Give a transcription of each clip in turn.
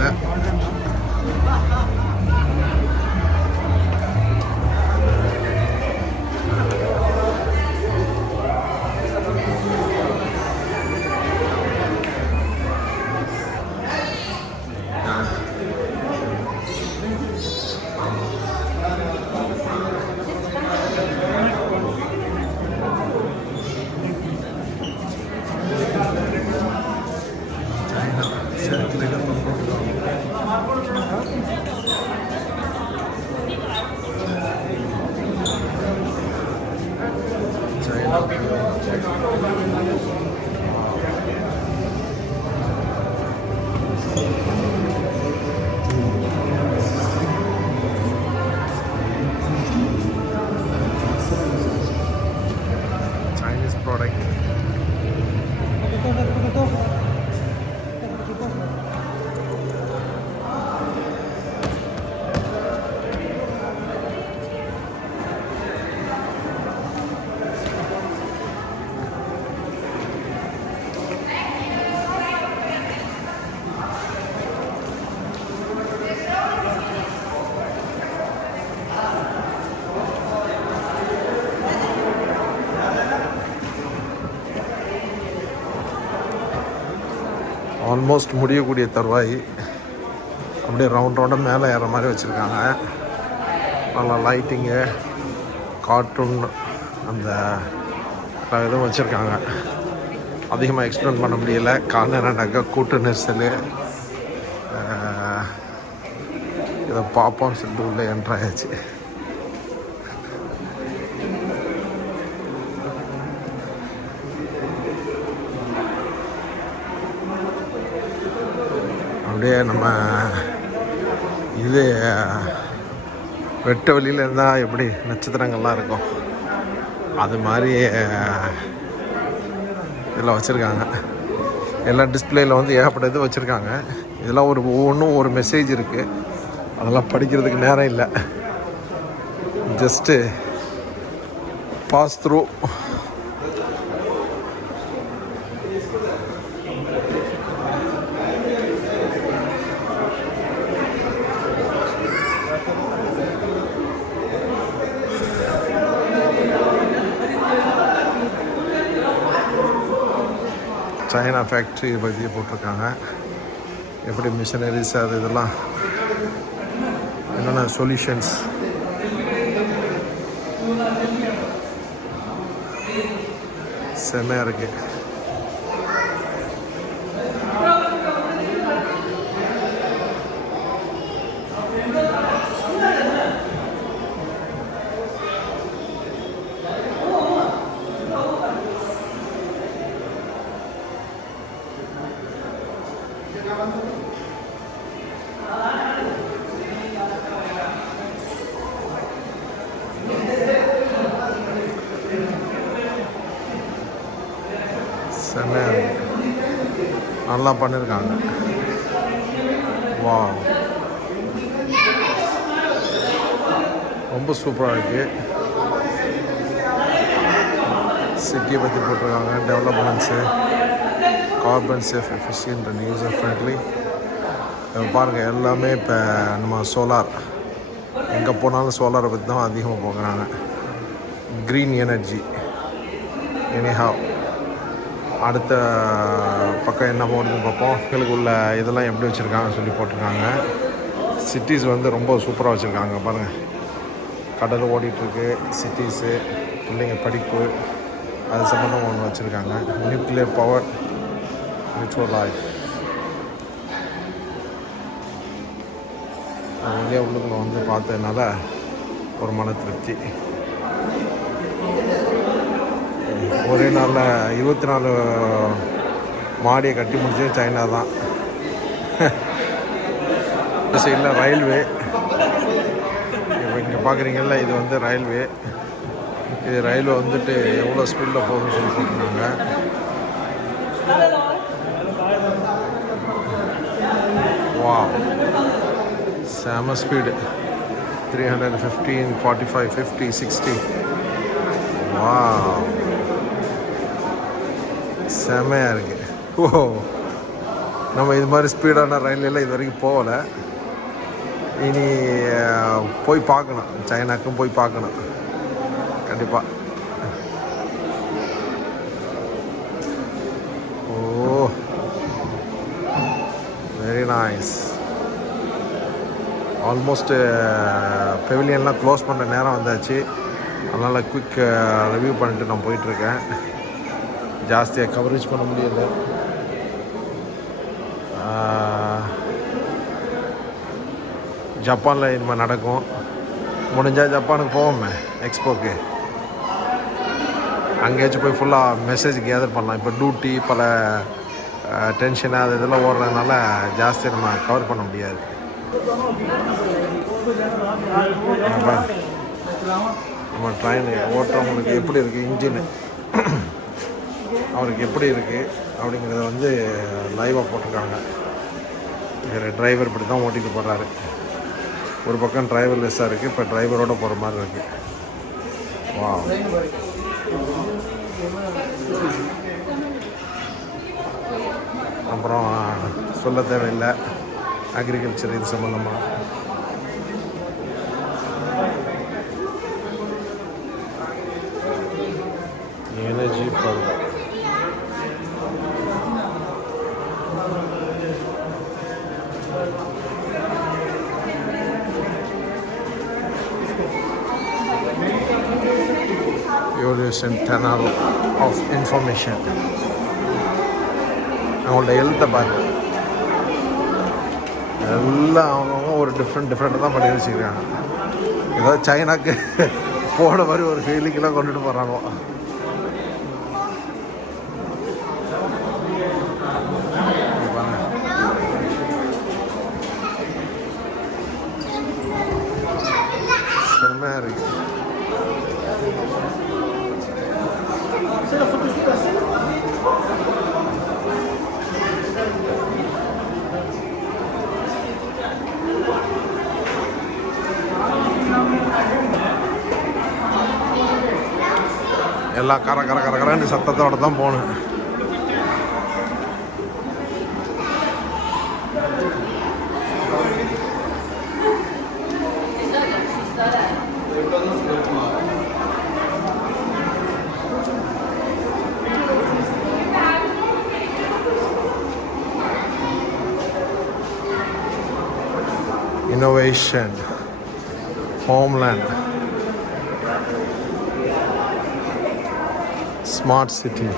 வந்துட்டேன். Chinese product. Almost முடியக்கூடிய தருவாய். அப்படியே ரவுண்டாக மேலே ஏற மாதிரி வச்சுருக்காங்க. நல்லா லைட்டிங்கு, கார்ட்டூன் அந்த இதுவும் வச்சுருக்காங்க. அதிகமாக எக்ஸ்பிளைன் பண்ண முடியலை. காரணம்னாக்கா கூட்ட நெரிசல். இதை பார்ப்போம்னு சொல்லிட்டு உள்ளே என்ட்ராயாச்சு. அப்படியே நம்ம இது வெட்ட வெளியில் இருந்தால் எப்படி நட்சத்திரங்கள்லாம் இருக்கும் அது மாதிரி இதெல்லாம் வச்சுருக்காங்க. எல்லா டிஸ்பிளேயில் வந்து ஏகப்பட்ட இது வச்சுருக்காங்க. இதெல்லாம் ஒவ்வொன்றும் ஒரு மெசேஜ் இருக்குது. அதெல்லாம் படிக்கிறதுக்கு நேரம் இல்லை. Just pass through. China factory பற்றி போட்டிருக்காங்க. எப்படி மிஷினரிஸ் அது இதெல்லாம் என்னென்ன சொல்யூஷன்ஸ். செம்மையாக இருக்குது. செம்மையாக இருக்குது. நல்லா பண்ணியிருக்காங்க. வா, ரொம்ப சூப்பராக இருக்குது. சிட்டியை பற்றி போட்டிருக்காங்க. Developments, carbon safe, efficient and user friendly. பாருங்கள், எல்லாமே இப்போ நம்ம சோலார், எங்கே போனாலும் சோலாரை பற்றி தான் அதிகமாக போகிறாங்க. Green energy. எனிஹாவ், அடுத்த பக்கம் என்ன போடுதுன்னு பார்ப்போம். எங்களுக்கு உள்ள இதெல்லாம் எப்படி வச்சுருக்காங்கன்னு சொல்லி போட்டிருக்காங்க. சிட்டிஸ் வந்து ரொம்ப சூப்பராக வச்சுருக்காங்க. பாருங்கள், கடல் ஓடிட்டுருக்கு. சிட்டிஸு, பிள்ளைங்க படிப்பு, அது சம்மந்தம் ஒன்று வச்சுருக்காங்க. Nuclear power, ritual life. வழியாக உள்ளுக்குள்ள வந்து பார்த்ததுனால ஒரு மன திருப்தி. ஒரே நாளில் 24 மாடியை கட்டி முடிச்சது சைனா தான். இந்த சைடில் ரயில்வே. இப்போ இங்கே பார்க்குறீங்கல்ல, இது வந்து ரயில்வே. இது ரயில்வே வந்துட்டு எவ்வளோ ஸ்பீடில் போகுதுன்னு சொல்லி போட்டுருக்காங்க. வா, செம ஸ்பீடு. 315, 45, 50, 60. வா, செமையாக இருக்குது. ஓ, நம்ம இது மாதிரி ஸ்பீடான ரயிலெல்லாம் இது வரைக்கும் போகலை. இனி போய் பார்க்கணும், சைனாக்கும் போய் பார்க்கணும் கண்டிப்பாக. ஓ வெரி நைஸ். ஆல்மோஸ்ட்டு பெவிலியன்லாம் க்ளோஸ் பண்ணுற நேரம் வந்தாச்சு. அதனால் குயிக் ரிவ்யூ பண்ணிட்டு நான் போயிட்டுருக்கேன். ஜாஸ்தியாக கவரேஜ் பண்ண முடியல. ஜப்பானில் இனிமேல் நடக்கும். முடிஞ்சால் ஜப்பானுக்கு போவோமே எக்ஸ்போக்கு. அங்கேயாச்சும் போய் ஃபுல்லாக மெசேஜ் கேதர் பண்ணலாம். இப்போ டியூட்டி பல டென்ஷனு அது இதெல்லாம் ஓடுறதுனால ஜாஸ்தியாக நம்ம கவர் பண்ண முடியாது. நம்ம ட்ரெயின் ஓட்டுறவங்களுக்கு எப்படி இருக்குது இன்ஜினு, அவருக்கு எப்படி இருக்குது அப்படிங்கிறத வந்து லைவாக போட்டிருக்காங்க. வேறு டிரைவர் இப்படி தான் ஓட்டிகிட்டு போகிறாரு. ஒரு பக்கம் டிரைவர் லெஸ்ஸாக இருக்குது, இப்போ டிரைவரோடு போகிற மாதிரி இருக்குது. வா அப்புறம் சொல்ல தேவையில்லை, அக்ரிகல்ச்சர் இது சம்மந்தமாக. Energy for evolution tunnel of information. அவங்களோட எழுத்தை பாருங்க, எல்லாம் அவங்கவுங்க ஒரு டிஃப்ரெண்ட்டாக தான் பண்ணி வச்சுக்கிறாங்க. ஏதோ சைனாக்கு போன மாதிரி ஒரு ஃபீலிங்கெல்லாம் கொண்டுட்டு போகிறாங்க. செம்மையாக இருக்கு. எல்லாம் கரன்னு சத்தத்தோடு தான் போகணும். Innovation, homeland, smart city.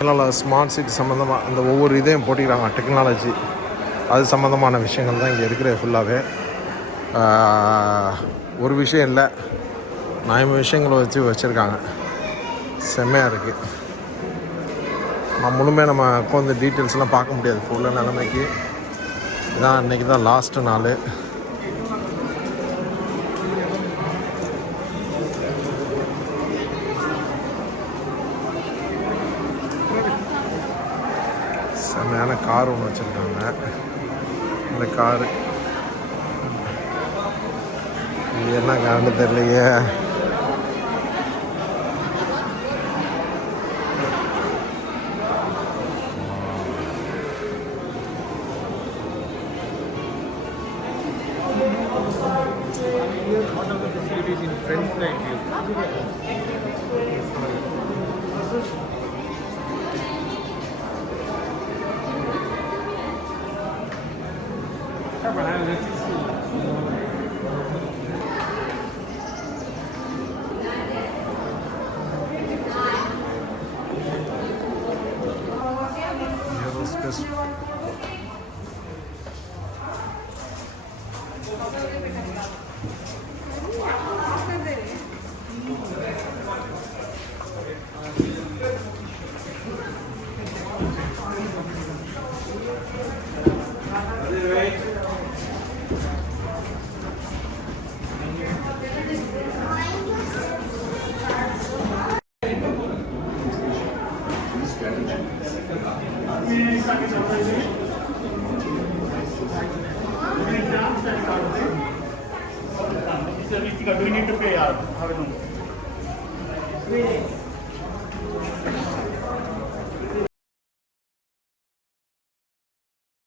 அதனால் ஸ்மார்ட் சிட்டி சம்மந்தமாக அந்த ஒவ்வொரு இதையும் போட்டிக்கிறாங்க. டெக்னாலஜி அது சம்மந்தமான விஷயங்கள் தான் இங்கே இருக்கிற ஃபுல்லாகவே. ஒரு விஷயம் இல்லை, 9 விஷயங்களை வச்சுருக்காங்க. செம்மையாக இருக்குது. நம்ம உட்காந்து டீட்டெயில்ஸ்லாம் பார்க்க முடியாது இப்போ உள்ள நிலைமைக்கு. இதான் இன்றைக்கி தான் லாஸ்ட்டு நாள். செம்மையான கார் ஒன்று வச்சுருக்காங்க. இந்த காரு இது என்ன காருன்னு தெரியலையே. What are the facilities in French flight view? Aerospace. Do we need to pay?